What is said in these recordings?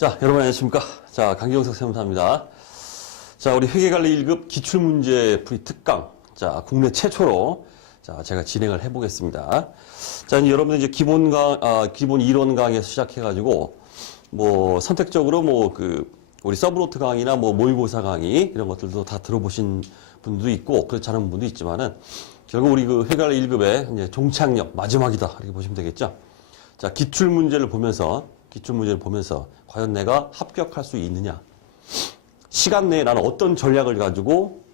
자, 여러분 안녕하십니까? 자, 강기영석 세무사입니다. 자, 우리 회계관리 1급 기출문제 풀이 특강. 자, 국내 최초로 자, 제가 진행을 해보겠습니다. 자, 이제 여러분들 이제 기본 이론 강의에서 시작해가지고 뭐 선택적으로 우리 서브노트 강의나 모의고사 강의 이런 것들도 다 들어보신 분도 있고 그렇지 않은 분도 있지만은 결국 우리 회계관리 1급의 이제 종착역 마지막이다 이렇게 보시면 되겠죠. 자, 기출문제를 보면서 과연 내가 합격할 수 있느냐? 시간 내에 나는 어떤 전략을 가지고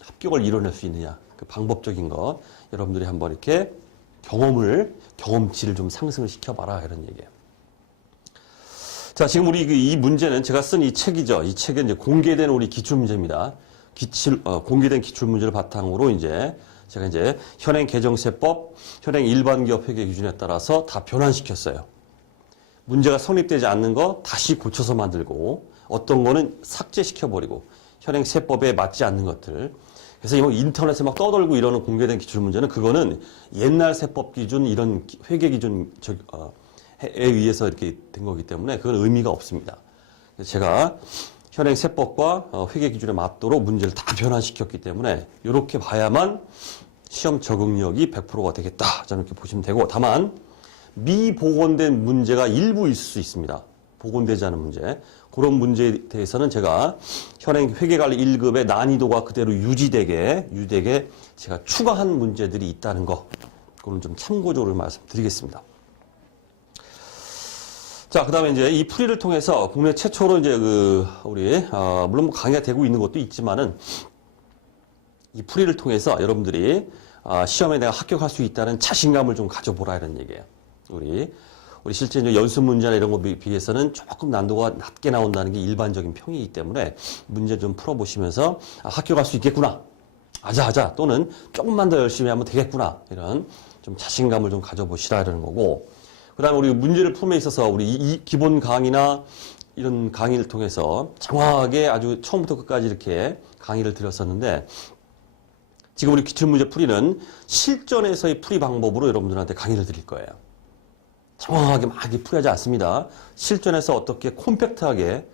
합격을 이뤄낼 수 있느냐? 그 방법적인 거 여러분들이 한번 이렇게 경험치를 좀 상승을 시켜봐라 이런 얘기예요. 자, 지금 우리 이 문제는 제가 쓴 이 책이죠. 이 책은 이제 공개된 우리 기출문제입니다. 공개된 기출문제를 바탕으로 이제 제가 이제 현행 개정세법, 현행 일반기업 회계 기준에 따라서 다 변환시켰어요. 문제가 성립되지 않는 거 다시 고쳐서 만들고 어떤 거는 삭제시켜버리고 현행 세법에 맞지 않는 것들. 그래서 인터넷에 막 떠돌고 이러는 공개된 기출문제는 그거는 옛날 세법 기준 이런 회계 기준에 의해서 이렇게 된 거기 때문에 그건 의미가 없습니다. 그래서 제가 현행 세법과 회계 기준에 맞도록 문제를 다 변환시켰기 때문에 이렇게 봐야만 시험 적응력이 100%가 되겠다. 저는 이렇게 보시면 되고 다만 미복원된 문제가 일부 있을 수 있습니다. 복원되지 않은 문제. 그런 문제에 대해서는 제가 현행 회계관리 1급의 난이도가 그대로 유지되게 제가 추가한 문제들이 있다는 거. 그건 좀 참고적으로 말씀드리겠습니다. 자, 그 다음에 이제 이 풀이를 통해서 국내 최초로 이제 물론 강의가 되고 있는 것도 있지만은 이 풀이를 통해서 여러분들이 시험에 내가 합격할 수 있다는 자신감을 좀 가져보라 이런 얘기예요. 우리 실제 이제 연습 문제나 이런 거에 비해서는 조금 난도가 낮게 나온다는 게 일반적인 평이기 때문에 문제 좀 풀어보시면서 합격할 수 있겠구나. 아자 또는 조금만 더 열심히 하면 되겠구나. 이런 좀 자신감을 좀 가져보시라 이러는 거고. 그 다음에 우리 문제를 풀음에 있어서 우리 이 기본 강의나 이런 강의를 통해서 정확하게 아주 처음부터 끝까지 이렇게 강의를 드렸었는데 지금 우리 기출문제 풀이는 실전에서의 풀이 방법으로 여러분들한테 강의를 드릴 거예요. 정확하게 막 풀이하지 않습니다. 실전에서 어떻게 콤팩트하게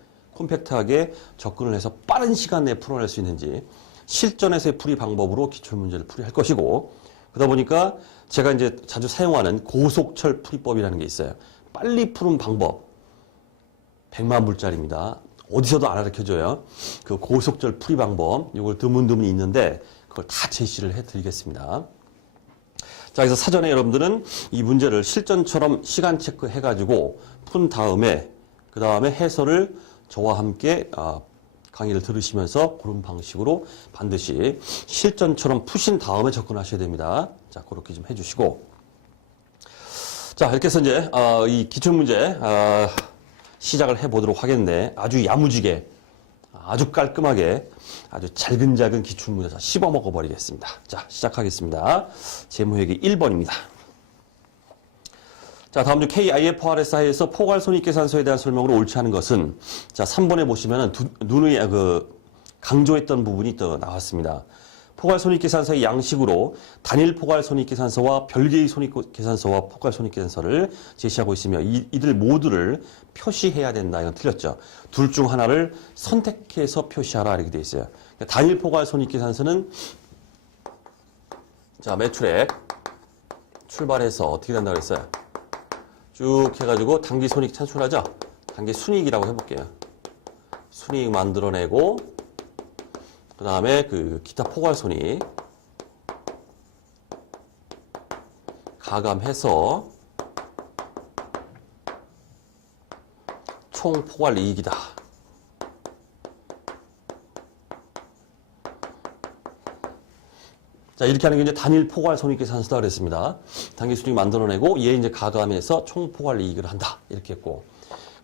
접근을 해서 빠른 시간 내에 풀어낼 수 있는지 실전에서의 풀이 방법으로 기출문제를 풀이할 것이고 그러다 보니까 제가 이제 자주 사용하는 고속철 풀이법이라는 게 있어요. 빨리 푸는 방법 100만 불짜리입니다. 어디서도 안 가르쳐줘요. 그 고속철 풀이 방법 이걸 드문드문 있는데 그걸 다 제시를 해드리겠습니다. 자, 그래서 사전에 여러분들은 이 문제를 실전처럼 시간 체크해가지고 푼 다음에 그 다음에 해설을 저와 함께 강의를 들으시면서 그런 방식으로 반드시 실전처럼 푸신 다음에 접근하셔야 됩니다. 자, 그렇게 좀 해주시고 자, 이렇게 해서 이제 이 기출문제 시작을 해보도록 하겠는데 아주 야무지게 아주 깔끔하게 아주 잘근잘근 기출문제 씹어 먹어버리겠습니다. 자, 시작하겠습니다. 재무회계 1번입니다. 자, 다음 주 KIFRS 하에서 포괄손익계산서에 대한 설명으로 옳지 않은 것은 자, 3번에 보시면은 누누이 강조했던 부분이 또 나왔습니다. 포괄손익계산서의 양식으로 단일 포괄손익계산서와 별개의 손익계산서와 포괄손익계산서를 제시하고 있으며 이들 모두를 표시해야 된다. 이건 틀렸죠. 둘 중 하나를 선택해서 표시하라 이렇게 되어 있어요. 단일 포괄손익계산서는 자, 매출액 출발해서 어떻게 된다고 그랬어요? 쭉 해가지고 당기손익 창출하죠. 당기순이익이라고 해볼게요. 순이익 만들어내고 그 다음에 기타 포괄손익 가감해서 총 포괄이익이다. 자, 이렇게 하는 게 이제 단일 포괄손익계산서다 그랬습니다. 당기순이익 만들어내고 얘 이제 가감해서 총 포괄이익을 한다. 이렇게 했고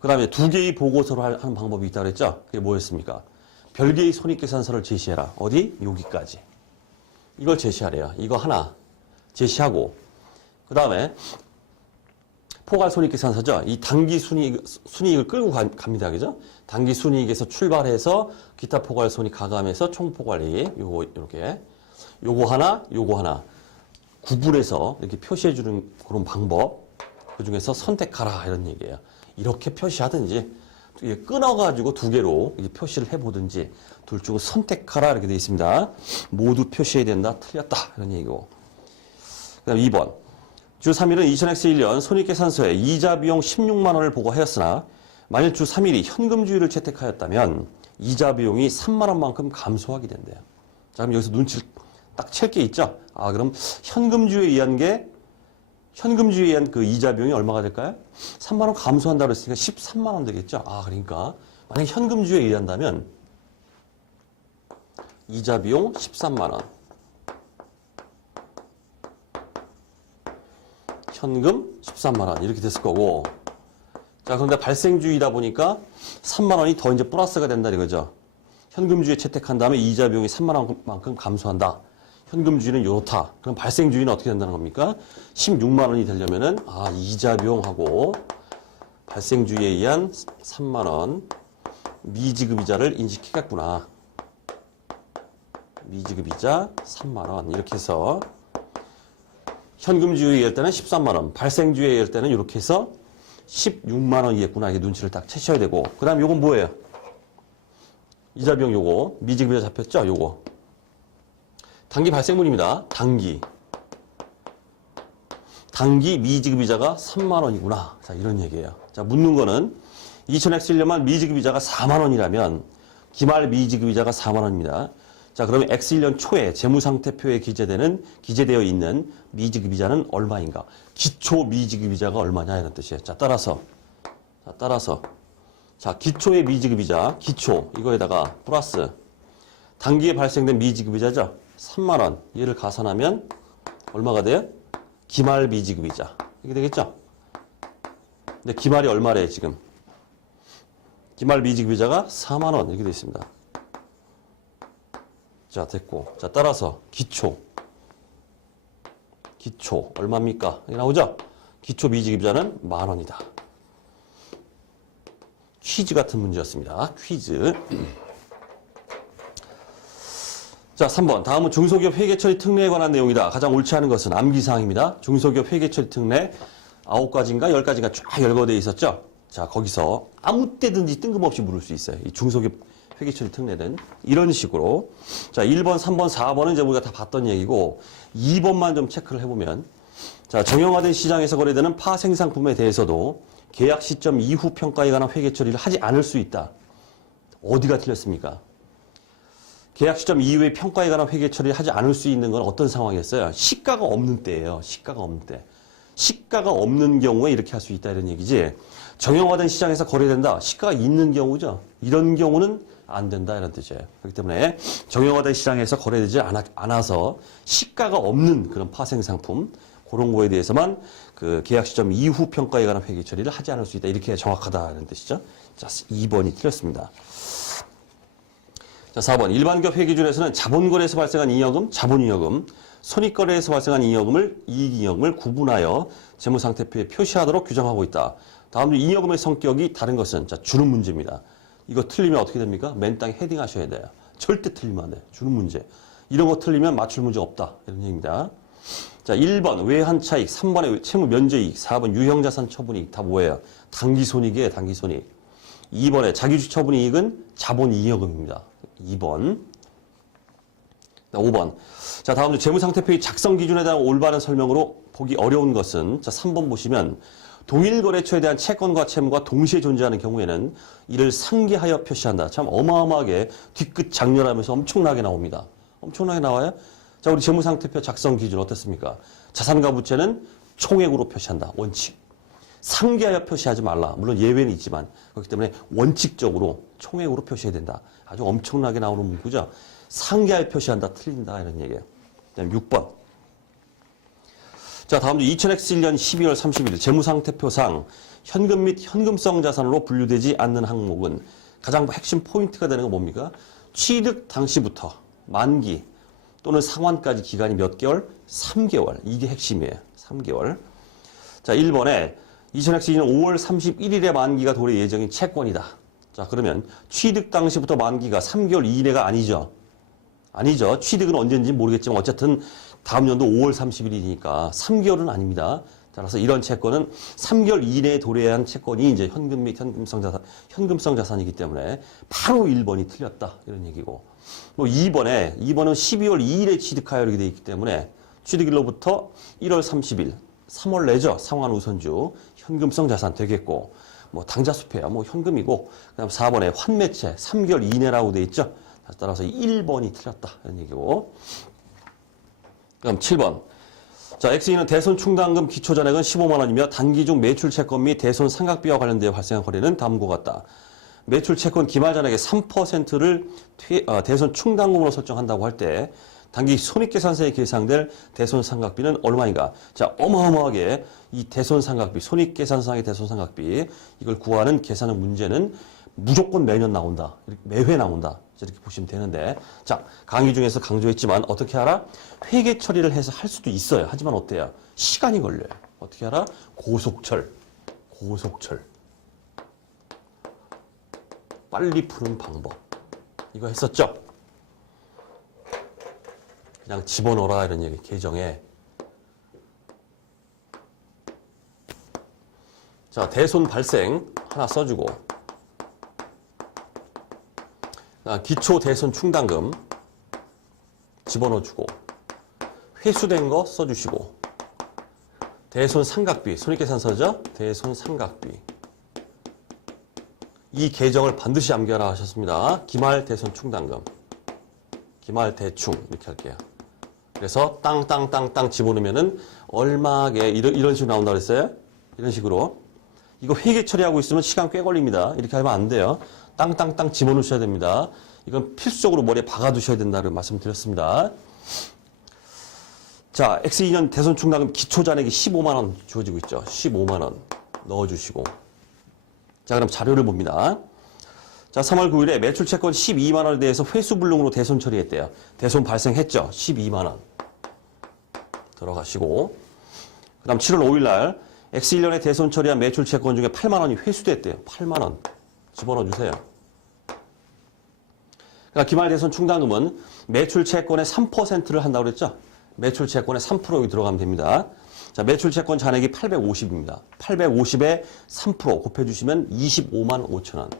그 다음에 두 개의 보고서를 하는 방법이 있다 그랬죠. 그게 뭐였습니까? 별개의 손익계산서를 제시해라. 어디? 여기까지. 이걸 제시하래요. 이거 하나 제시하고 그 다음에 포괄손익계산서죠. 이 단기순이익을 끌고 갑니다. 그죠? 단기순이익에서 출발해서 기타 포괄손익 가감해서 총포괄이익 요거 하나 구분해서 이렇게 표시해주는 그런 방법 그 중에서 선택하라 이런 얘기예요. 이렇게 표시하든지 끊어가지고 두 개로 표시를 해보든지 둘 중 선택하라 이렇게 되어 있습니다. 모두 표시해야 된다. 틀렸다 이런 얘기고. 그 다음 2번. 주 3일은 2000X1년 손익계산서에 이자 비용 16만 원을 보고하였으나 만일 주 3일이 현금주의를 채택하였다면 이자 비용이 3만 원만큼 감소하게 된대요. 자, 그럼 여기서 눈치를 딱 챌 게 있죠? 아, 그럼 현금주의에 의한 그 이자 비용이 얼마가 될까요? 3만 원 감소한다고 했으니까 13만 원 되겠죠? 아, 그러니까 만약 현금주의에 의한다면 이자 비용 13만 원. 현금 13만 원 이렇게 됐을 거고. 자, 그런데 발생주의다 보니까 3만 원이 더 이제 플러스가 된다 이거죠. 현금주의에 채택한 다음에 이자 비용이 3만 원만큼 감소한다. 현금주의는 이렇다. 그럼 발생주의는 어떻게 된다는 겁니까? 16만 원이 되려면은 이자 비용하고 발생주의에 의한 3만 원 미지급이자를 인식해갔구나. 미지급이자 3만 원 이렇게 해서 현금주의에 의할 때는 13만 원, 발생주의에 의할 때는 이렇게 해서 16만 원이겠구나. 이게 눈치를 딱 채셔야 되고. 그 다음 요건 뭐예요? 이자 비용 요거 미지급이자 잡혔죠? 요거 단기 발생분입니다. 단기 미지급이자가 3만 원이구나. 자, 이런 얘기예요. 자, 묻는 거는 2000X1년만 미지급이자가 4만 원이라면 기말 미지급이자가 4만 원입니다. 자, 그러면 X1년 초에 재무상태표에 기재되어 있는 미지급이자는 얼마인가? 기초 미지급이자가 얼마냐 이런 뜻이에요. 자, 따라서 자, 기초의 미지급이자 기초 이거에다가 플러스 단기에 발생된 미지급이자죠. 3만 원 얘를 가산하면 얼마가 돼요? 기말 미지급이자 이게 되겠죠? 근데 기말이 얼마래 지금? 기말 미지급이자가 4만 원 이렇게 되어 있습니다. 자, 됐고. 자, 따라서 기초 얼마입니까? 이게 나오죠? 기초 미지급이자는 만 원이다. 퀴즈 같은 문제였습니다. 퀴즈. 자, 3번. 다음은 중소기업 회계처리 특례에 관한 내용이다. 가장 옳지 않은 것은 암기사항입니다. 중소기업 회계처리 특례 9가지인가 10가지가 쫙 열거되어 있었죠? 자, 거기서 아무 때든지 뜬금없이 물을 수 있어요. 이 중소기업 회계처리 특례는 이런 식으로. 자, 1번, 3번, 4번은 이제 우리가 다 봤던 얘기고 2번만 좀 체크를 해보면 자, 정형화된 시장에서 거래되는 파생상품에 대해서도 계약 시점 이후 평가에 관한 회계 처리를 하지 않을 수 있다. 어디가 틀렸습니까? 계약 시점 이후에 평가에 관한 회계 처리를 하지 않을 수 있는 건 어떤 상황이었어요? 시가가 없는 때예요. 시가가 없는 때. 시가가 없는 경우에 이렇게 할 수 있다 이런 얘기지. 정형화된 시장에서 거래된다. 시가가 있는 경우죠. 이런 경우는 안 된다 이런 뜻이에요. 그렇기 때문에 정형화된 시장에서 거래되지 않아서 시가가 없는 그런 파생상품 그런 거에 대해서만 그 계약 시점 이후 평가에 관한 회계 처리를 하지 않을 수 있다. 이렇게 정확하다는 뜻이죠. 자, 2번이 틀렸습니다. 자, 4번. 일반 기업 회계준에서는 자본거래에서 발생한 잉여금, 자본잉여금, 손익거래에서 발생한 잉여금을 이익잉여금을 구분하여 재무상태표에 표시하도록 규정하고 있다. 다음 중 잉여금의 성격이 다른 것은 자, 주는 문제입니다. 이거 틀리면 어떻게 됩니까? 맨 땅에 헤딩하셔야 돼요. 절대 틀리면 안 돼요. 주는 문제. 이런 거 틀리면 맞출 문제 없다. 이런 얘기입니다. 자, 1번 외환차익, 3번에 채무 면제이익, 4번 유형자산 처분이익 다 뭐예요? 단기손익이에요. 단기손익. 2번에 자기주식 처분이익은 자본잉여금입니다. 2번. 5번. 자, 다음 중 재무상태표의 작성 기준에 대한 올바른 설명으로 보기 어려운 것은 자, 3번 보시면 동일 거래처에 대한 채권과 채무가 동시에 존재하는 경우에는 이를 상기하여 표시한다. 참 어마어마하게 뒤끝 장렬하면서 엄청나게 나옵니다. 엄청나게 나와요. 자, 우리 재무상태표 작성 기준 어떻습니까? 자산과 부채는 총액으로 표시한다. 원칙. 상기하여 표시하지 말라. 물론 예외는 있지만 그렇기 때문에 원칙적으로 총액으로 표시해야 된다. 아주 엄청나게 나오는 문구죠. 상기하여 표시한다. 틀린다. 이런 얘기예요. 그다음 6번. 자, 다음 주 2000X1년 12월 31일 재무상태표상 현금 및 현금성 자산으로 분류되지 않는 항목은 가장 핵심 포인트가 되는 건 뭡니까? 취득 당시부터 만기 또는 상환까지 기간이 몇 개월? 3개월. 이게 핵심이에요. 3개월. 자, 1번에 2000X2년 5월 31일에 만기가 도래 예정인 채권이다. 자, 그러면 취득 당시부터 만기가 3개월 이내가 아니죠. 아니죠. 취득은 언제인지 모르겠지만 어쨌든 다음 연도 5월 30일이니까 3개월은 아닙니다. 따라서 이런 채권은 3개월 이내에 도래한 채권이 이제 현금 및 현금성 자산이기 때문에 바로 1번이 틀렸다. 이런 얘기고. 뭐 2번은 12월 2일에 취득하여 이렇게 되어 있기 때문에 취득일로부터 1월 30일, 3월 내죠. 상환 우선주, 현금성 자산 되겠고. 뭐 당좌수표야, 뭐 현금이고. 그다음 4번에 환매채 3개월 이내라고 되어 있죠. 따라서 1번이 틀렸다. 이런 얘기고. 그럼 7번. 자, X인은 대손 충당금 기초잔액은 15만 원이며 단기 중 매출 채권 및 대손 상각비와 관련되어 발생한 거래는 다음과 같다. 매출 채권 기말 잔액의 3%를 대손 충당금으로 설정한다고 할 때 단기 손익계산서에 계상될 대손 상각비는 얼마인가? 자, 어마어마하게 이 대손 상각비, 손익계산상의 대손 상각비 이걸 구하는 계산의 문제는 무조건 매년 나온다. 매회 나온다. 이렇게 보시면 되는데, 자, 강의 중에서 강조했지만 어떻게 알아? 회계 처리를 해서 할 수도 있어요. 하지만 어때요? 시간이 걸려요. 어떻게 알아? 고속철. 빨리 푸는 방법. 이거 했었죠? 그냥 집어넣어라 이런 얘기, 계정에. 자, 대손 발생 하나 써주고, 기초 대손 충당금 집어넣어주고, 회수된 거 써주시고, 대손 상각비, 손익계산서죠? 대손 상각비. 이 계정을 반드시 암기하라 하셨습니다. 기말 대손 충당금. 기말 대충 이렇게 할게요. 그래서 땅 집어넣으면은 얼마게 이런 식으로 나온다고 그랬어요? 이런 식으로. 이거 회계 처리하고 있으면 시간 꽤 걸립니다. 이렇게 하면 안 돼요. 땅 집어넣으셔야 됩니다. 이건 필수적으로 머리에 박아두셔야 된다고 말씀드렸습니다. 자, X2년 대손 충당금 기초잔액이 15만 원 주어지고 있죠. 15만 원 넣어주시고. 자, 그럼 자료를 봅니다. 자, 3월 9일에 매출 채권 12만 원에 대해서 회수 불능으로 대손 처리했대요. 대손 발생했죠. 12만 원. 들어가시고. 그 다음 7월 5일 날 X1년에 대손 처리한 매출 채권 중에 8만 원이 회수됐대요. 8만 원. 집어넣어 주세요. 그러니까 기말 대손 충당금은 매출 채권의 3%를 한다고 그랬죠. 매출 채권의 3% 들어가면 됩니다. 자, 매출 채권 잔액이 850입니다. 850에 3% 곱해주시면 25만 5천 원.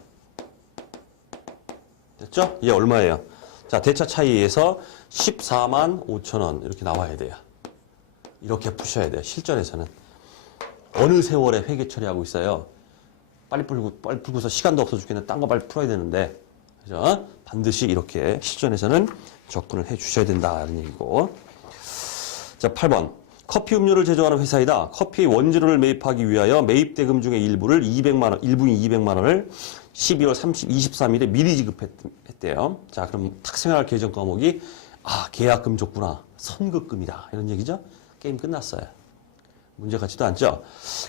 됐죠? 이게 얼마예요? 자, 대차 차이에서 14만 5천 원 이렇게 나와야 돼요. 이렇게 푸셔야 돼요. 실전에서는. 어느 세월에 회계 처리하고 있어요. 빨리 풀고서 시간도 없어 죽겠는데 딴 거 빨리 풀어야 되는데. 그죠? 반드시 이렇게 실전에서는 접근을 해 주셔야 된다. 이런 얘기고. 자, 8번. 커피 음료를 제조하는 회사이다. 커피 원재료를 매입하기 위하여 매입 대금 중에 일부를 200만 원, 일부인 200만 원을 12월 23일에 미리 지급했대요. 자, 그럼 탁생활 계정 과목이 계약금 줬구나. 선급금이다. 이런 얘기죠. 게임 끝났어요. 문제 같지도 않죠.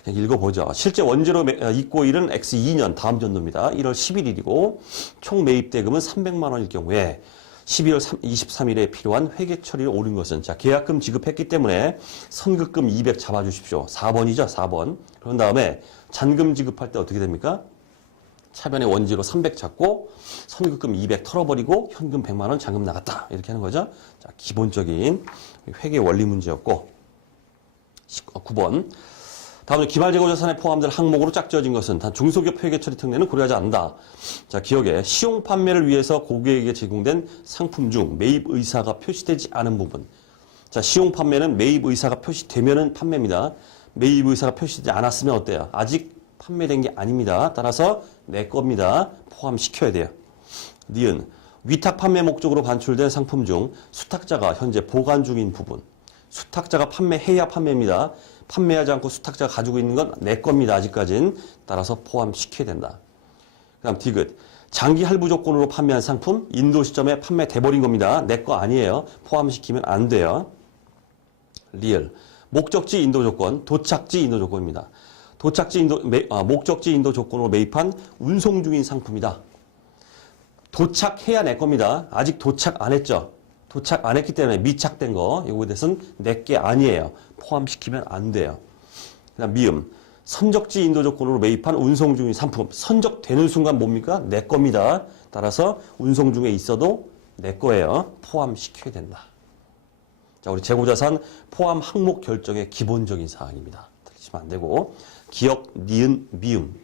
그냥 읽어보죠. 실제 원재료 입고일은 X2년 다음 전도입니다. 1월 11일이고 총 매입 대금은 300만 원일 경우에 12월 23일에 필요한 회계 처리를 옳은 것은, 자, 계약금 지급했기 때문에 선급금 200 잡아주십시오. 4번이죠, 4번. 그런 다음에 잔금 지급할 때 어떻게 됩니까? 차변의 원지로 300 잡고 선급금 200 털어버리고 현금 100만 원 잔금 나갔다. 이렇게 하는 거죠. 자, 기본적인 회계 원리 문제였고. 9번. 다음은 기말재고자산에 포함될 항목으로 짝지어진 것은 단 중소기업 회계 처리 특례는 고려하지 않는다. 자, 기억에 시용 판매를 위해서 고객에게 제공된 상품 중 매입 의사가 표시되지 않은 부분. 자, 시용 판매는 매입 의사가 표시되면은 판매입니다. 매입 의사가 표시되지 않았으면 어때요? 아직 판매된 게 아닙니다. 따라서 내 겁니다. 포함시켜야 돼요. 니은. 위탁 판매 목적으로 반출된 상품 중 수탁자가 현재 보관 중인 부분. 수탁자가 판매해야 판매입니다. 판매하지 않고 수탁자가 가지고 있는 건 내 겁니다. 아직까진. 따라서 포함시켜야 된다. 그 다음 디귿. 장기 할부 조건으로 판매한 상품 인도 시점에 판매돼버린 겁니다. 내 거 아니에요. 포함시키면 안 돼요. 리얼. 목적지 인도 조건, 도착지 인도 조건입니다. 목적지 인도 조건으로 매입한 운송 중인 상품이다. 도착해야 내 겁니다. 아직 도착 안 했죠. 도착 안 했기 때문에 미착된 거, 이거에 대해서는 내 게 아니에요. 포함시키면 안 돼요. 그 다음 미음. 선적지 인도 조건으로 매입한 운송 중인 상품. 선적되는 순간 뭡니까? 내 겁니다. 따라서 운송 중에 있어도 내 거예요. 포함시켜야 된다. 자, 우리 재고자산 포함 항목 결정의 기본적인 사항입니다. 포함시키면 안 되고 기역, 니은, 미음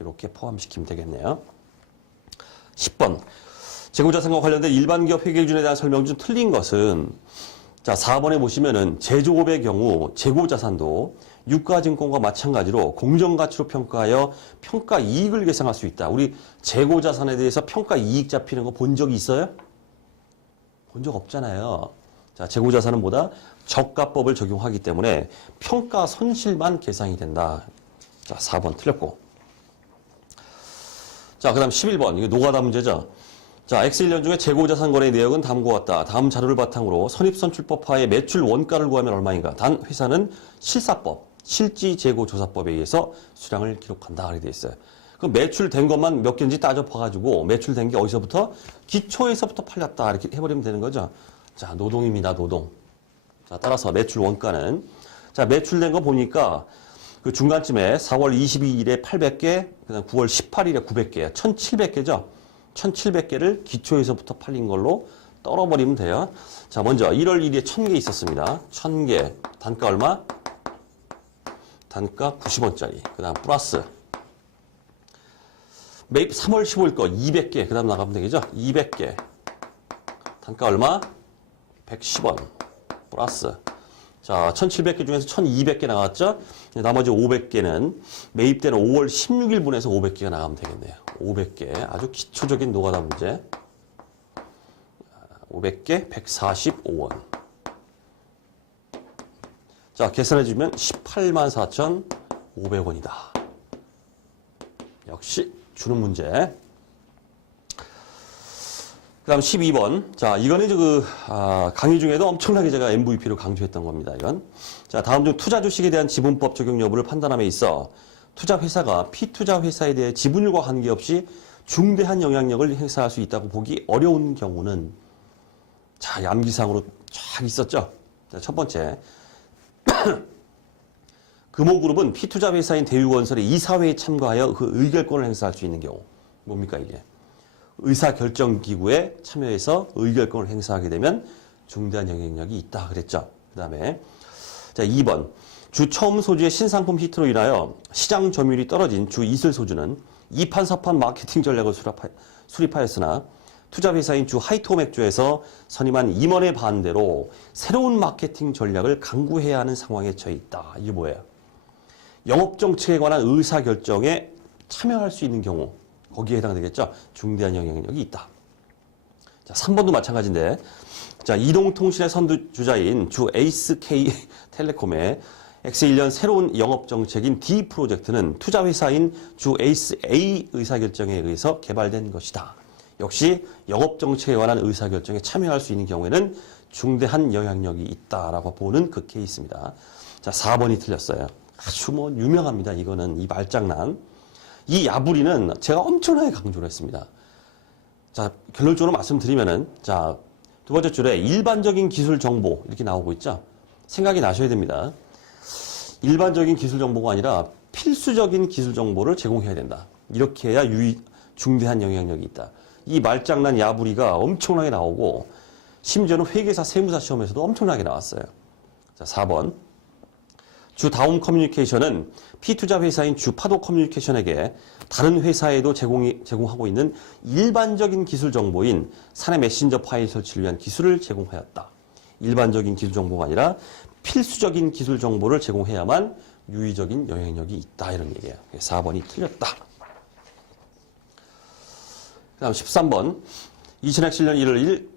이렇게 포함시키면 되겠네요. 10번. 재고자산과 관련된 일반 기업 회계 기준에 대한 설명 중 틀린 것은 자, 4번에 보시면은 제조업의 경우 재고자산도 유가증권과 마찬가지로 공정가치로 평가하여 평가이익을 계산할 수 있다. 우리 재고자산에 대해서 평가이익 잡히는 거 본 적이 있어요? 본 적 없잖아요. 자, 재고자산은 뭐다? 저가법을 적용하기 때문에 평가 손실만 계산이 된다. 자, 4번 틀렸고. 자, 그 다음 11번. 이거 노가다 문제죠. 자, X1년 중에 재고자산 거래 내역은 다음과 같다. 다음 자료를 바탕으로 선입선출법하에 매출 원가를 구하면 얼마인가? 단 회사는 실사법, 실지재고조사법에 의해서 수량을 기록한다. 이렇게 돼 있어요. 그럼 매출된 것만 몇 개인지 따져 봐가지고 매출된 게 어디서부터? 기초에서부터 팔렸다. 이렇게 해버리면 되는 거죠. 자, 노동입니다. 노동. 자, 따라서 매출 원가는 자, 매출된 거 보니까 그 중간쯤에 4월 22일에 800개, 그다음 9월 18일에 900개, 1,700개죠. 1,700개를 기초에서부터 팔린 걸로 떨어버리면 돼요. 자, 먼저 1월 1일에 1,000개 있었습니다. 1,000개. 단가 얼마? 단가 90원짜리. 그 다음 플러스. 매입 3월 15일 거 200개. 그 다음 나가면 되겠죠? 200개. 단가 얼마? 110원. 플러스. 자, 1,700개 중에서 1,200개 나왔죠? 나머지 500개는 매입되는 5월 16일분에서 500개가 나가면 되겠네요. 500개. 아주 기초적인 노가다 문제. 500개, 145원. 자, 계산해주면 184,500원이다. 역시 주는 문제. 그 다음 12번. 자, 이거는 강의 중에도 엄청나게 제가 MVP로 강조했던 겁니다, 이건. 자, 다음 중 투자 주식에 대한 지분법 적용 여부를 판단함에 있어 투자 회사가 피투자 회사에 대해 지분율과 관계없이 중대한 영향력을 행사할 수 있다고 보기 어려운 경우는 자, 암기사항으로 쫙 있었죠. 자, 첫 번째. 금호그룹은 피투자 회사인 대유건설의 이사회에 참가하여 그 의결권을 행사할 수 있는 경우. 뭡니까, 이게? 의사결정기구에 참여해서 의결권을 행사하게 되면 중대한 영향력이 있다 그랬죠. 그 다음에 자 2번 주 처음 소주의 신상품 히트로 인하여 시장 점유율이 떨어진 주 이슬 소주는 2판 4판 마케팅 전략을 수립하였으나 투자회사인 주 하이토 맥주에서 선임한 임원의 반대로 새로운 마케팅 전략을 강구해야 하는 상황에 처해 있다. 이게 뭐예요? 영업정책에 관한 의사결정에 참여할 수 있는 경우 거기에 해당되겠죠. 중대한 영향력이 있다. 자, 3번도 마찬가지인데 자, 이동통신의 선두주자인 주 에이스K텔레콤의 X1년 새로운 영업정책인 D 프로젝트는 투자회사인 주 에이스A 의사결정에 의해서 개발된 것이다. 역시 영업정책에 관한 의사결정에 참여할 수 있는 경우에는 중대한 영향력이 있다라고 보는 그 케이스입니다. 자, 4번이 틀렸어요. 아주 유명합니다. 이거는 이 말장난. 이 야부리는 제가 엄청나게 강조를 했습니다. 자, 결론적으로 말씀드리면은, 자, 두 번째 줄에 일반적인 기술 정보 이렇게 나오고 있죠? 생각이 나셔야 됩니다. 일반적인 기술 정보가 아니라 필수적인 기술 정보를 제공해야 된다. 이렇게 해야 중대한 영향력이 있다. 이 말장난 야부리가 엄청나게 나오고, 심지어는 회계사 세무사 시험에서도 엄청나게 나왔어요. 자, 4번. 주 다움 커뮤니케이션은 피투자 회사인 주 파도 커뮤니케이션에게 다른 회사에도 제공하고 있는 일반적인 기술 정보인 사내 메신저 파일 설치를 위한 기술을 제공하였다. 일반적인 기술 정보가 아니라 필수적인 기술 정보를 제공해야만 유의적인 영향력이 있다. 이런 얘기예요. 4번이 틀렸다. 그 다음 13번. 2007년 1월 1일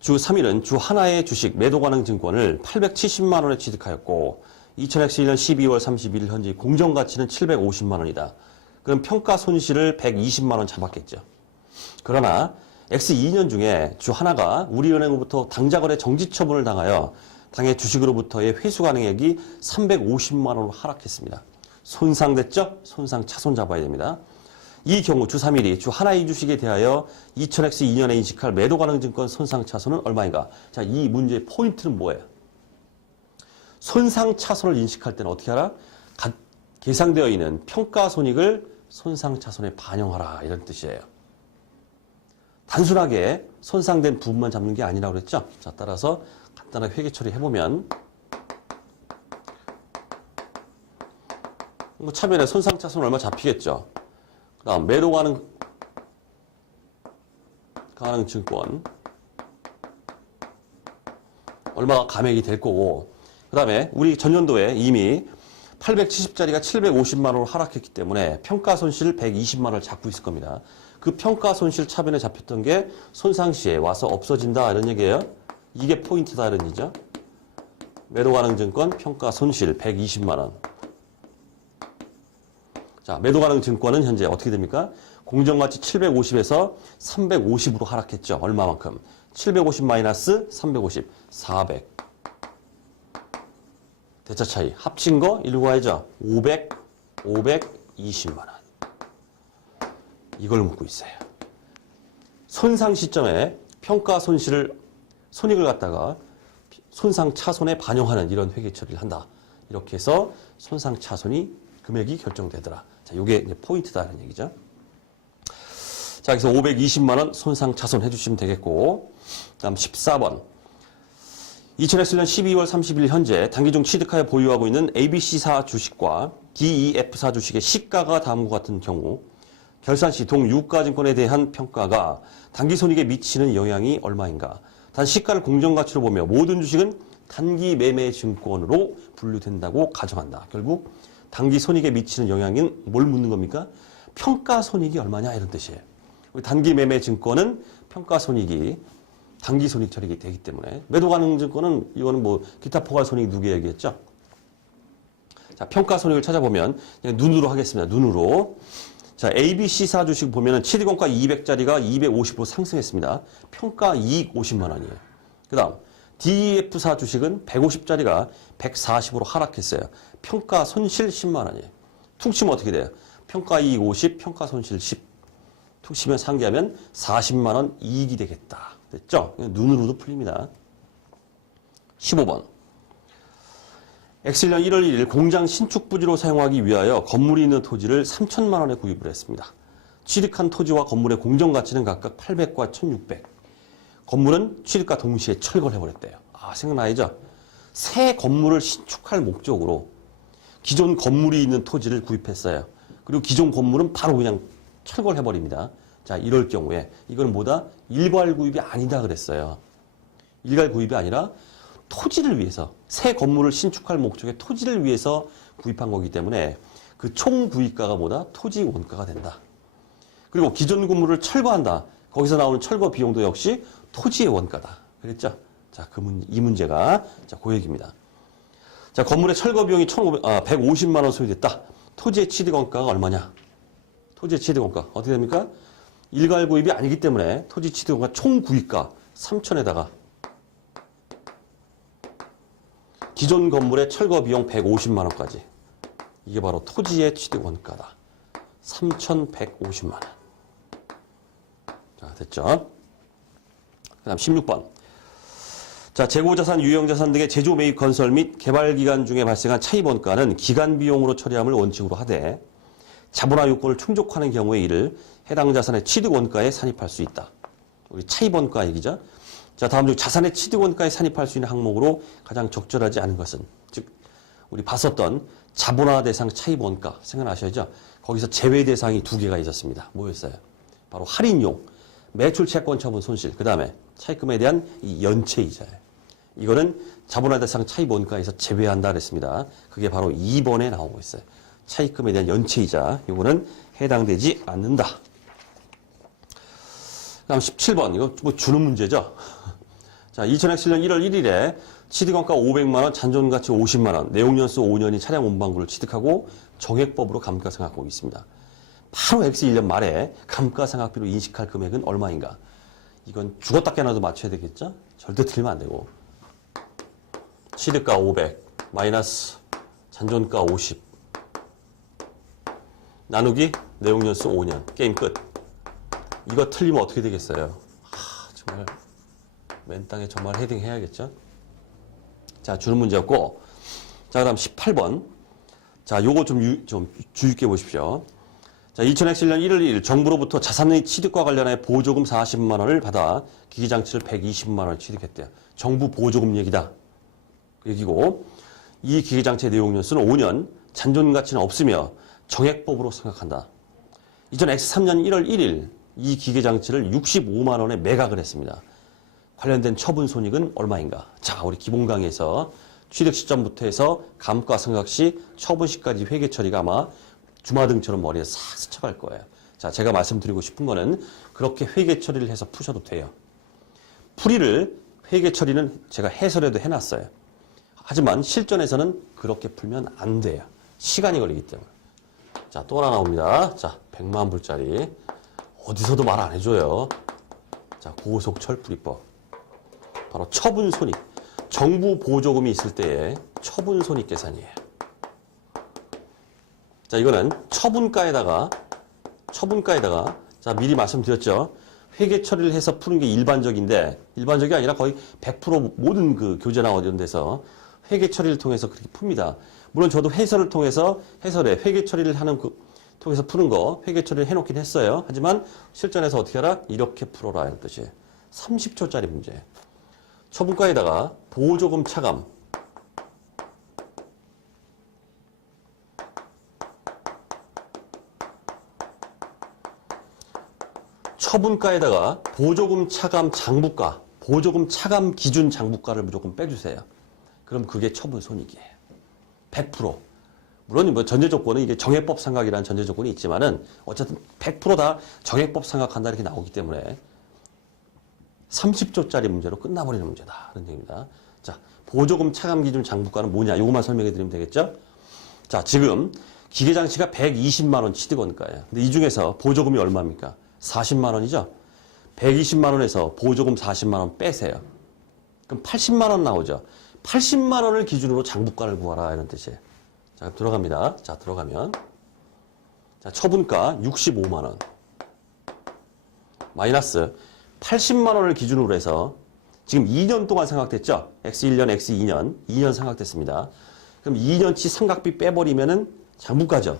주 3일은 주 하나의 주식 매도 가능 증권을 870만 원에 취득하였고 2000X1년 12월 31일 현재 공정가치는 750만 원이다. 그럼 평가 손실을 120만 원 잡았겠죠. 그러나 X2년 중에 주 하나가 우리은행으로부터 당좌거래 정지 처분을 당하여 당해 주식으로부터의 회수 가능액이 350만 원으로 하락했습니다. 손상됐죠? 손상 차손 잡아야 됩니다. 이 경우 주 3일이 주 하나의 주식에 대하여 2000X2년에 인식할 매도 가능 증권 손상 차손은 얼마인가? 자, 이 문제의 포인트는 뭐예요? 손상 차손을 인식할 때는 어떻게 하라? 계상되어 있는 평가 손익을 손상 차손에 반영하라. 이런 뜻이에요. 단순하게 손상된 부분만 잡는 게 아니라고 그랬죠? 자, 따라서 간단하게 회계 처리해보면 뭐 차변에 손상차손 얼마 잡히겠죠. 그 다음 매도 가능 증권 얼마가 감액이 될 거고, 그 다음에 우리 전년도에 이미 870짜리가 750만 원으로 하락했기 때문에 평가 손실 120만 원을 잡고 있을 겁니다. 그 평가 손실 차변에 잡혔던 게 손상시에 와서 없어진다 이런 얘기예요. 이게 포인트다 이런 얘기죠. 매도 가능 증권 평가 손실 120만 원. 자, 매도 가능 증권은 현재 어떻게 됩니까? 공정가치 750에서 350으로 하락했죠. 얼마만큼? 750 마이너스 350, 400. 대차 차이 합친 거 일구 가야죠. 520만 원. 이걸 묻고 있어요. 손상 시점에 평가 손익을 갖다가 손상 차손에 반영하는 이런 회계 처리를 한다. 이렇게 해서 손상 차손이 금액이 결정되더라. 자, 요게 이제 포인트다라는 얘기죠. 자, 그래서 520만 원 손상 차손 해주시면 되겠고, 다음 14번. 2000X년 12월 30일 현재 단기 중 취득하여 보유하고 있는 ABC사 주식과 DEF사 주식의 시가가 다음과 같은 경우 결산 시 동유가증권에 대한 평가가 단기 손익에 미치는 영향이 얼마인가? 단 시가를 공정가치로 보며 모든 주식은 단기 매매 증권으로 분류된다고 가정한다. 결국 단기 손익에 미치는 영향은 뭘 묻는 겁니까? 평가 손익이 얼마냐 이런 뜻이에요. 단기 매매 증권은 평가 손익이 단기 손익 처리가 되기 때문에 매도 가능 증권은 이거는 뭐 기타 포괄 손익 누계 얘기했죠. 자, 평가 손익을 찾아보면 그냥 눈으로 하겠습니다. 눈으로. 자, ABC사 주식 보면은 취득원가 200짜리가 250으로 상승했습니다. 평가 이익 50만 원이에요. 그다음 DEF사 주식은 150짜리가 140으로 하락했어요. 평가 손실 10만 원이에요. 툭 치면 어떻게 돼요? 평가 이익 50, 평가 손실 10. 툭 치면 상기하면 40만 원 이익이 되겠다. 됐죠? 눈으로도 풀립니다. 15번. X년 1월 1일 공장 신축 부지로 사용하기 위하여 건물이 있는 토지를 3천만 원에 구입을 했습니다. 취득한 토지와 건물의 공정가치는 각각 800과 1600. 건물은 취득과 동시에 철거를 해버렸대요. 아, 생각나죠? 새 건물을 신축할 목적으로 기존 건물이 있는 토지를 구입했어요. 그리고 기존 건물은 바로 그냥 철거를 해버립니다. 자, 이럴 경우에 이건 뭐다? 일괄 구입이 아니다 그랬어요. 일괄 구입이 아니라 토지를 위해서, 새 건물을 신축할 목적의 토지를 위해서 구입한 거기 때문에 그 총 구입가가 뭐다? 토지 원가가 된다. 그리고 기존 건물을 철거한다. 거기서 나오는 철거 비용도 역시 토지의 원가다. 그랬죠? 자, 이 문제가 자, 그 얘기입니다. 자, 건물의 철거 비용이 150만 원 소요됐다. 토지의 취득 원가가 얼마냐? 토지의 취득 원가 어떻게 됩니까? 일괄 구입이 아니기 때문에 토지 취득 원가 총 구입가 3천에다가 기존 건물의 철거 비용 150만 원까지. 이게 바로 토지의 취득 원가다. 3,150만 원. 자, 됐죠? 그 다음 16번. 자, 재고자산, 유형자산 등의 제조, 매입, 건설 및 개발 기간 중에 발생한 차입 원가는 기간 비용으로 처리함을 원칙으로 하되 자본화 요건을 충족하는 경우에 이를 해당 자산의 취득 원가에 산입할 수 있다. 우리 차입 원가 얘기죠. 자, 다음 중 자산의 취득 원가에 산입할 수 있는 항목으로 가장 적절하지 않은 것은, 즉 우리 봤었던 자본화 대상 차입 원가 생각나셔야죠. 거기서 제외 대상이 두 개가 있었습니다. 뭐였어요? 바로 할인용, 매출 채권 처분 손실, 그 다음에 차입금에 대한 이 연체 이자예요. 이거는 자본화 대상 차입 원가에서 제외한다 그랬습니다. 그게 바로 2번에 나오고 있어요. 차입금에 대한 연체 이자, 이거는 해당되지 않는다. 다음 17번, 이거 뭐 주는 문제죠. 자, 2007년 1월 1일에 취득원가 500만 원, 잔존가치 50만 원, 내용연수 5년이 차량 운반구를 취득하고 정액법으로 감가상각하고 있습니다. 바로 X1년 말에 감가상각비로 인식할 금액은 얼마인가? 이건 죽었다 깨나도 맞춰야 되겠죠? 절대 틀리면 안 되고. 취득가 500 마이너스 잔존가 50 나누기 내용연수 5년. 게임 끝. 이거 틀리면 어떻게 되겠어요? 정말 맨 땅에 정말 헤딩해야겠죠? 자, 주는 문제였고. 자, 그 다음 18번. 자, 요거 좀 주의 깊게 보십시오. 자, 2007년 1월 1일 정부로부터 자산의 취득과 관련해 보조금 40만 원을 받아 기기장치를 120만 원을 취득했대요. 정부 보조금 얘기다. 그 얘기고, 이 기기장치의 내용연수는 5년, 잔존 가치는 없으며 정액법으로 생각한다. 이전 X3년 1월 1일 이 기계장치를 65만 원에 매각을 했습니다. 관련된 처분 손익은 얼마인가? 자, 우리 기본 강의에서 취득 시점부터 해서 감가상각 시 처분 시까지 회계 처리가 아마 주마등처럼 머리에 싹 스쳐갈 거예요. 자, 제가 말씀드리고 싶은 거는 그렇게 회계 처리를 해서 푸셔도 돼요. 풀이를 회계 처리는 제가 해설에도 해놨어요. 하지만 실전에서는 그렇게 풀면 안 돼요. 시간이 걸리기 때문에. 자, 또 하나 나옵니다. 자, 100만 불짜리. 어디서도 말 안 해줘요. 자, 고속철풀이법. 바로 처분손익. 정부 보조금이 있을 때의 처분손익 계산이에요. 자, 이거는 처분가에다가 자, 미리 말씀드렸죠. 회계 처리를 해서 푸는 게 일반적인데, 일반적이 아니라 거의 100% 모든 그 교재나 이런 데서 회계 처리를 통해서 그렇게 풉니다. 물론 저도 해설을 통해서 해설에 회계 처리를 하는 통해서 푸는 거 회계 처리를 해놓긴 했어요. 하지만 실전에서 어떻게 하라? 이렇게 풀어라 이런 뜻이에요. 30초짜리 문제. 처분가에다가 보조금 차감. 처분가에다가 보조금 차감 장부가, 보조금 차감 기준 장부가를 무조건 빼주세요. 그럼 그게 처분 손익이에요. 100%. 물론 뭐 전제 조건은 이게 정액법 상각이라는 전제 조건이 있지만은 어쨌든 100%다 정액법 상각한다 이렇게 나오기 때문에 30조짜리 문제로 끝나버리는 문제다. 그런 얘기입니다. 자, 보조금 차감 기준 장부가는 뭐냐? 이것만 설명해 드리면 되겠죠? 자, 지금 기계장치가 120만 원 취득원가예요. 근데 이 중에서 보조금이 얼마입니까? 40만 원이죠? 120만 원에서 보조금 40만 원 빼세요. 그럼 80만 원 나오죠? 80만 원을 기준으로 장부가를 구하라 이런 뜻이에요. 자, 들어갑니다. 자, 들어가면 자, 처분가 65만 원 마이너스 80만 원을 기준으로 해서 지금 2년 동안 생각됐죠? X1년, X2년, 2년 생각됐습니다. 그럼 2년치 상각비 빼버리면은 장부가죠.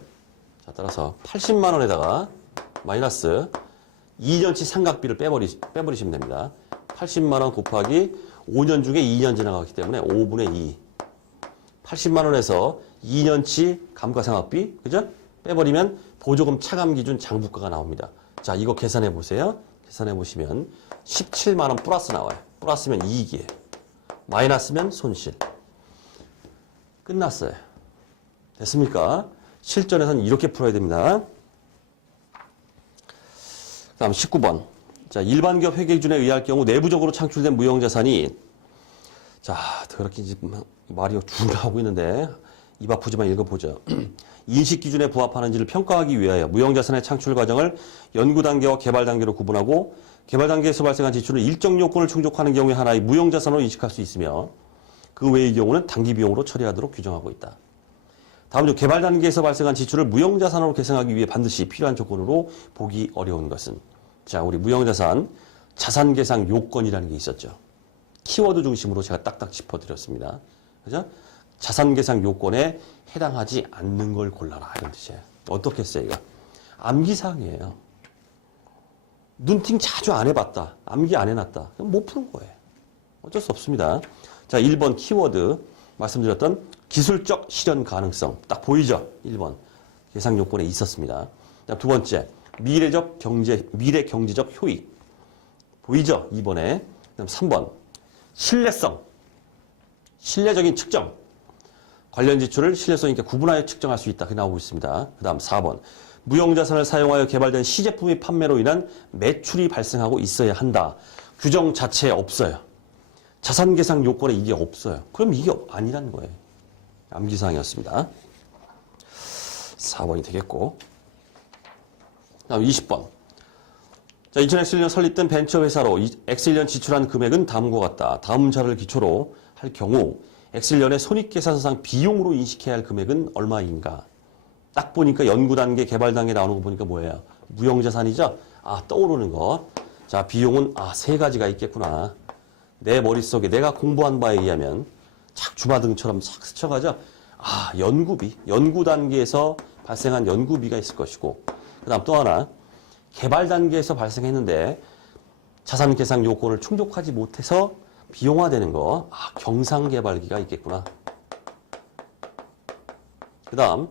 자, 따라서 80만 원에다가 마이너스 2년치 상각비를 빼버리시면 됩니다. 80만 원 곱하기 5년 중에 2년 지나갔기 때문에 5분의 2. 80만 원에서 2년치 감가상각비, 그죠? 빼버리면 보조금 차감 기준 장부가가 나옵니다. 자, 이거 계산해 보세요. 계산해 보시면 17만 원 플러스 나와요. 플러스면 이익이에요. 마이너스면 손실. 끝났어요. 됐습니까? 실전에서는 이렇게 풀어야 됩니다. 다음 19번. 자, 일반 기업 회계 기준에 의할 경우 내부적으로 창출된 무형자산이 자, 그렇게 이제 말이 쭉 나오고 있는데 입 아프지만 읽어보죠. 인식 기준에 부합하는지를 평가하기 위하여 무형자산의 창출 과정을 연구 단계와 개발 단계로 구분하고 개발 단계에서 발생한 지출을 일정 요건을 충족하는 경우에 하나의 무형자산으로 인식할 수 있으며 그 외의 경우는 단기 비용으로 처리하도록 규정하고 있다. 다음 중 개발 단계에서 발생한 지출을 무형자산으로 계산하기 위해 반드시 필요한 조건으로 보기 어려운 것은 자, 우리 무형자산 자산 계상 요건이라는 게 있었죠. 키워드 중심으로 제가 딱딱 짚어드렸습니다. 그죠? 자산 계상 요건에 해당하지 않는 걸 골라라 이런 뜻이에요. 어떻게 써요 이거? 암기사항이에요. 눈팅 자주 안 해봤다. 암기 안 해놨다. 그럼 못 푸는 거예요. 어쩔 수 없습니다. 자, 1번 키워드 말씀드렸던 기술적 실현 가능성 딱 보이죠? 1번 계상 요건에 있었습니다. 자, 두 번째 미래 경제적 효익 보이죠? 2번에 그다음 3번 신뢰성 신뢰적인 측정 관련 지출을 신뢰성 있게 구분하여 측정할 수 있다. 그 나오고 있습니다. 그 다음 4번 무형자산을 사용하여 개발된 시제품의 판매로 인한 매출이 발생하고 있어야 한다. 규정 자체에 없어요. 자산 계상 요건에 이게 없어요. 그럼 이게 아니라는 거예요. 암기사항이었습니다. 4번이 되겠고 다음 20번 자, 2000X1년 설립된 벤처회사로 X1년 지출한 금액은 다음과 같다. 다음 자료를 기초로 할 경우 X1년의 손익계산서상 비용으로 인식해야 할 금액은 얼마인가? 딱 보니까 연구 단계, 개발 단계 나오는 거 보니까 뭐예요? 무형자산이죠? 아, 떠오르는 거. 자, 비용은 세 가지가 있겠구나. 내 머릿속에 내가 공부한 바에 의하면 착 주마등처럼 싹 스쳐가죠? 아, 연구비. 연구 단계에서 발생한 연구비가 있을 것이고 그 다음 또 하나 개발 단계에서 발생했는데 자산 계상 요건을 충족하지 못해서 비용화되는 거. 아, 경상개발기가 있겠구나. 그 다음,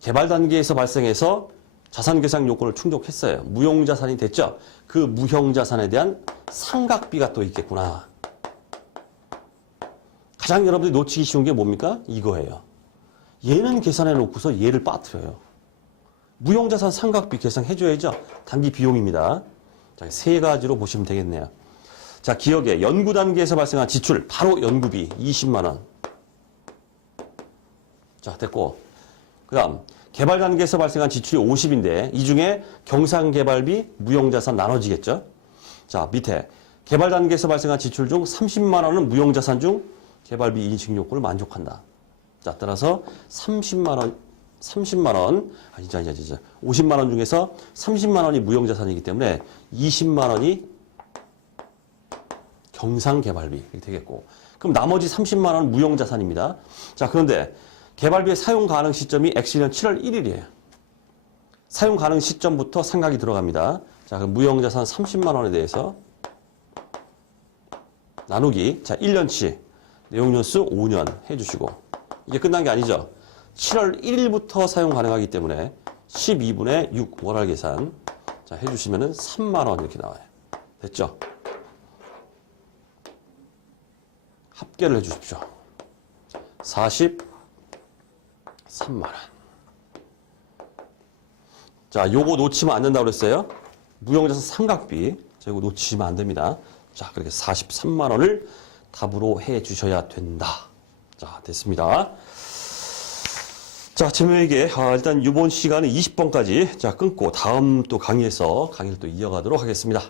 개발 단계에서 발생해서 자산 계상 요건을 충족했어요. 무형자산이 됐죠? 그 무형자산에 대한 상각비가 또 있겠구나. 가장 여러분들이 놓치기 쉬운 게 뭡니까? 이거예요. 얘는 계산해 놓고서 얘를 빠뜨려요. 무형자산 상각비 계산해줘야죠. 단기 비용입니다. 자, 세 가지로 보시면 되겠네요. 자, 기억에 연구 단계에서 발생한 지출, 바로 연구비 20만 원. 자, 됐고. 그 다음, 개발 단계에서 발생한 지출이 50인데, 이 중에 경상개발비, 무형자산 나눠지겠죠? 자, 밑에 개발 단계에서 발생한 지출 중 30만 원은 무형자산 중 개발비 인식 요건을 만족한다. 자, 따라서 30만 원, 50만 원 중에서 30만 원이 무형자산이기 때문에 20만 원이 경상개발비 이렇게 되겠고, 그럼 나머지 30만 원은 무형자산입니다. 자, 그런데 개발비의 사용 가능 시점이 X년 7월 1일이에요. 사용 가능 시점부터 상각이 들어갑니다. 자, 그럼 무형자산 30만 원에 대해서 나누기, 자, 1년치 내용연수 5년 해주시고, 이게 끝난 게 아니죠. 7월 1일부터 사용 가능하기 때문에 12분의 6 월할 계산, 자, 해주시면은 3만 원 이렇게 나와요. 됐죠? 합계를 해주십시오. 43만 원. 자, 요거 놓치면 안 된다고 그랬어요. 무형자산 상각비. 자, 요거 놓치시면 안 됩니다. 자, 그렇게 43만 원을 답으로 해 주셔야 된다. 자, 됐습니다. 자, 제명에게 일단 이번 시간에 20번까지 자, 끊고 다음 또 강의에서 강의를 또 이어가도록 하겠습니다.